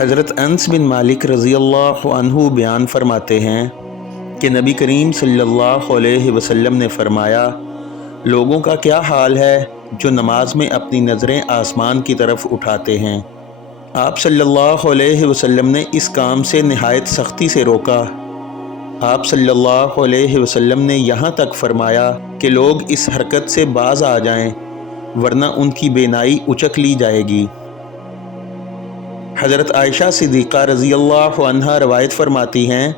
حضرت انس بن مالک رضی اللہ عنہ بیان فرماتے ہیں کہ نبی کریم صلی اللہ علیہ وسلم نے فرمایا، لوگوں کا کیا حال ہے جو نماز میں اپنی نظریں آسمان کی طرف اٹھاتے ہیں۔ آپ صلی اللہ علیہ وسلم نے اس کام سے نہایت سختی سے روکا۔ آپ صلی اللہ علیہ وسلم نے یہاں تک فرمایا کہ لوگ اس حرکت سے باز آ جائیں ورنہ ان کی بینائی اچک لی جائے گی۔ حضرت عائشہ صدیقہ رضی اللہ عنہا روایت فرماتی ہیں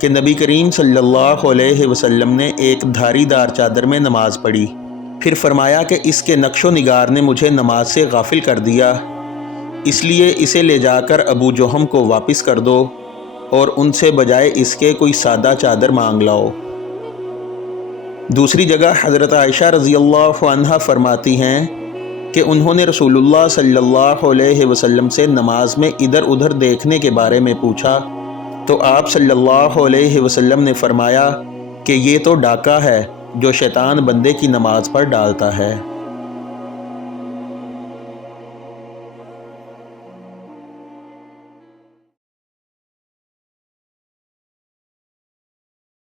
کہ نبی کریم صلی اللہ علیہ وسلم نے ایک دھاری دار چادر میں نماز پڑھی، پھر فرمایا کہ اس کے نقش و نگار نے مجھے نماز سے غافل کر دیا، اس لیے اسے لے جا کر ابو جہم کو واپس کر دو اور ان سے بجائے اس کے کوئی سادہ چادر مانگ لاؤ۔ دوسری جگہ حضرت عائشہ رضی اللہ عنہا فرماتی ہیں کہ انہوں نے رسول اللہ صلی اللہ علیہ وسلم سے نماز میں ادھر ادھر دیکھنے کے بارے میں پوچھا تو آپ صلی اللہ علیہ وسلم نے فرمایا کہ یہ تو ڈاکہ ہے جو شیطان بندے کی نماز پر ڈالتا ہے۔